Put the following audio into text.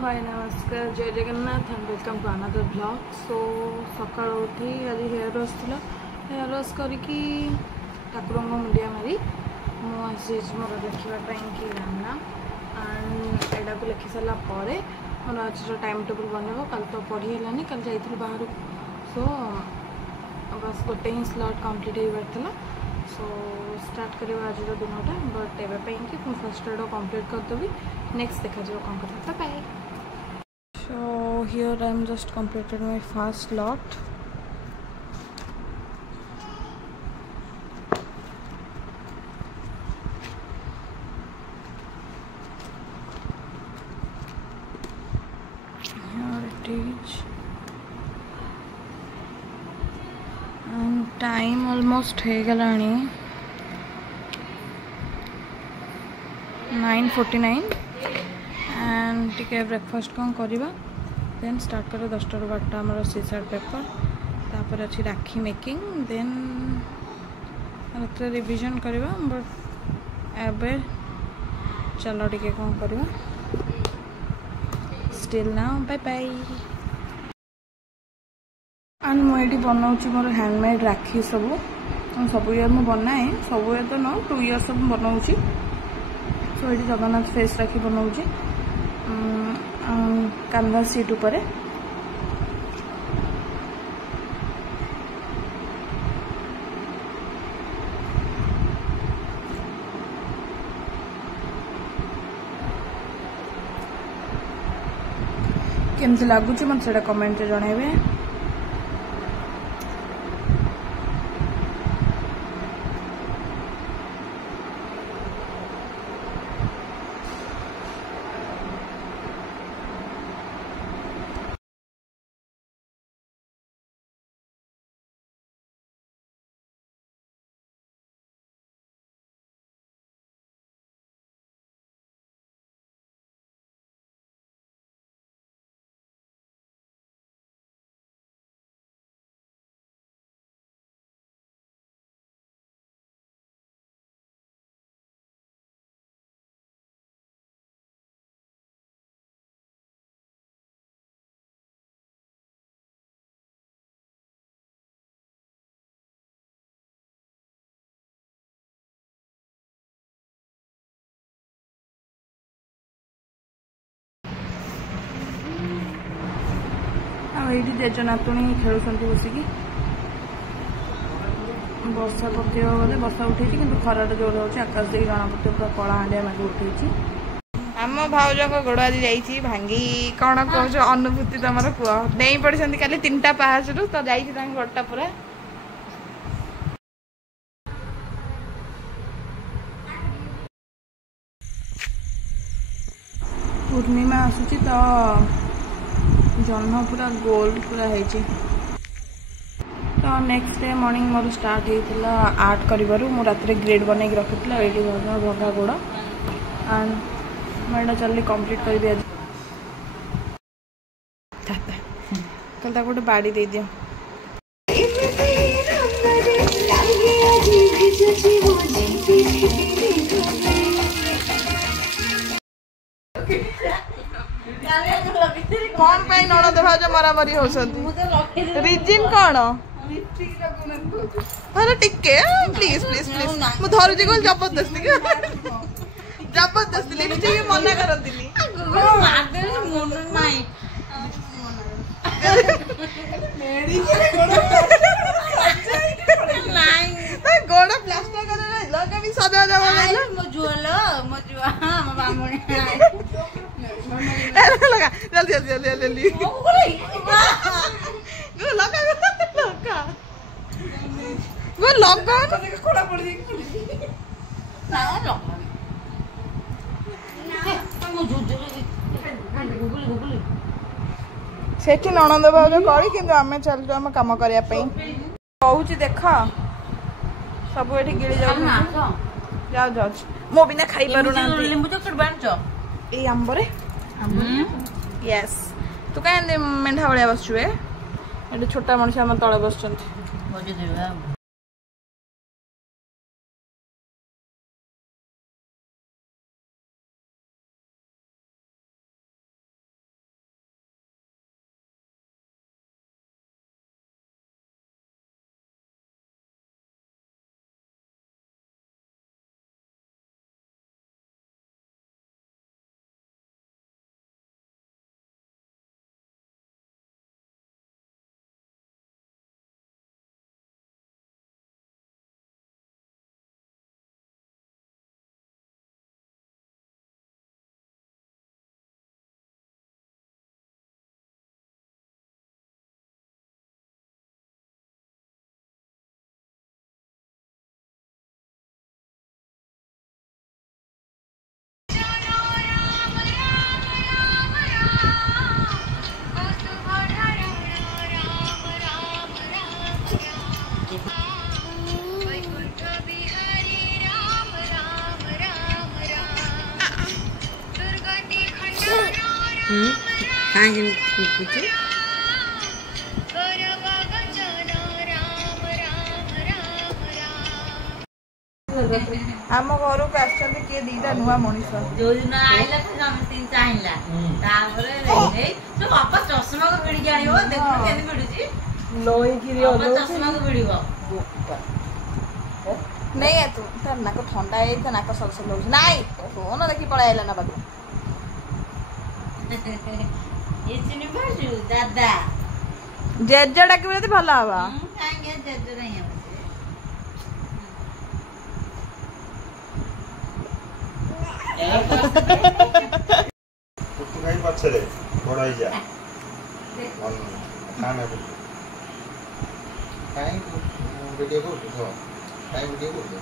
हाय नमस्कार जय Jagannath and welcome to another blog. So सका उठी आज हेयर वाश था हेयर वाश करके ठाकुर मुंडिया मारी मुझे मोर लिखापी कि रामना एंड एटा को लिखि सारा मोर आज टाइम टेबल बनब कल तो पढ़ी है कल जाइए बाहर सो बस गोटे ही स्लॉट कंप्लीट हो पार्ला। सो स्टार्ट करवा आज दिनटा बट एवं कि फर्स्ट एड कंप्लीट करदेवी नेक्स्ट देखा कौन करता bye. So here I am just completed my first slot. Here it is and time almost हो गलानी 9:49 एंड टिके ब्रेकफास्ट कौन करवा देन स्टार्ट कर 10 ରୁ 12 आमर सीसार पेपर तापर अच्छी राखी मेकिंग देन रात रिविजन करवा बट एबे चलो टिके कौन करवा still now bye bye. And मुझे बनाऊँ मोर हैंडमेड राखी सब सब ईयर मुझे बनाए सब ईयर तो न 2 इयर्स सब बनाऊँ। सो ये जगन्नाथ फेस राखी बनाऊँ कैनवास सीट उपर केमती लगुच मत से कमेंट जनइबे। ये जेज नातुणी खेलुं बसिकी वर्षा पकड़ गले वर्षा उठे कि खरा जोर हो आकाश देखिए जना पड़े पूरा कला हांडिया मेघ उठे। आम भाउज गोड़ आज जा भांगी कौन कह अनुभूति तुम कह नहीं पड़ी काली 3टा पाहाच रू तो जा गोटा पूरा पूर्णिमा आसूची तो जन्म पूरा गोल्ड पूरा है। तो नेक्स्ट डे मॉर्निंग मोर स्टार्ट होता आर्ट करूँ मु रात ग्रेड बन रखी ये भगा गोड़ एंड मैं चल कंप्लीट करी आज कल गोटे बाड़ी दे दियो कौन पाई ननद भाज मरामरी होती रिजिन कौन अरे टिके प्लीज प्लीज प्लीज मु धरुची कल जबरदस्ती जबरदस्ती लिपस्टिक मना करती गोड़ प्लास्टर कर लगा भी सजा जावा लगा जल्दी जल्दी जल्दी जल्दी लगा लगा वो लॉकडाउन कोड़ा पड़ दी ना लॉकडाउन हम गुगल सेठी ननद भाज करी किंतु आमे चलजो आम काम करिया पई कहूची देख सब एठी गिಳಿ जाओ जाओ मो बिना खाई पारु ना नींबू चकट बांचो ए आंबरे यस तू कहीं मेढा भाया बसचु ए छोटा मनुष्य आम तले बस କାହିଁକି ଫୁଙ୍କୁଛୁ? ଆମ ଘରକୁ ଆସିଛନ୍ତି କିଏ ଦିଟା ନୂଆ ମଣିଷ। ଯୋଉ ଦିନ ଆଇଲା ତ ସମସ୍ତଙ୍କୁ ଚାହିଁଲା, ତାପରେ ବାପା ଚଷମାକୁ ଭିଡ଼ିକି ଆଣିବ, ଦେଖୁନ କେମିତି ଭିଡୁଛି ଚଷମାକୁ ଭିଡ଼ିବ। ନେଇ ତୁ ତାର ନାକ ଥଣ୍ଡା ହେଇଯାଇଛି, ନାକ ସରସର ଲାଗୁଛି। ନାଇଁ ଫୋନ ଦେଖି ପଳେଇ ଆଇଲା ନା ପାଖକୁ। ଦାଦା ଜେଜ ଡାକିବ ଯଦି ଭଲ ହବ। କାହିଁକି ଜେଜ ନାହିଁ ପଛରେ ବଡ ହେଇଯା କାଇଁ ଭିଡ଼ିଓ କରୁଛୁ? କାଇଁ ଭିଡ଼ିଓ କରୁଛୁ?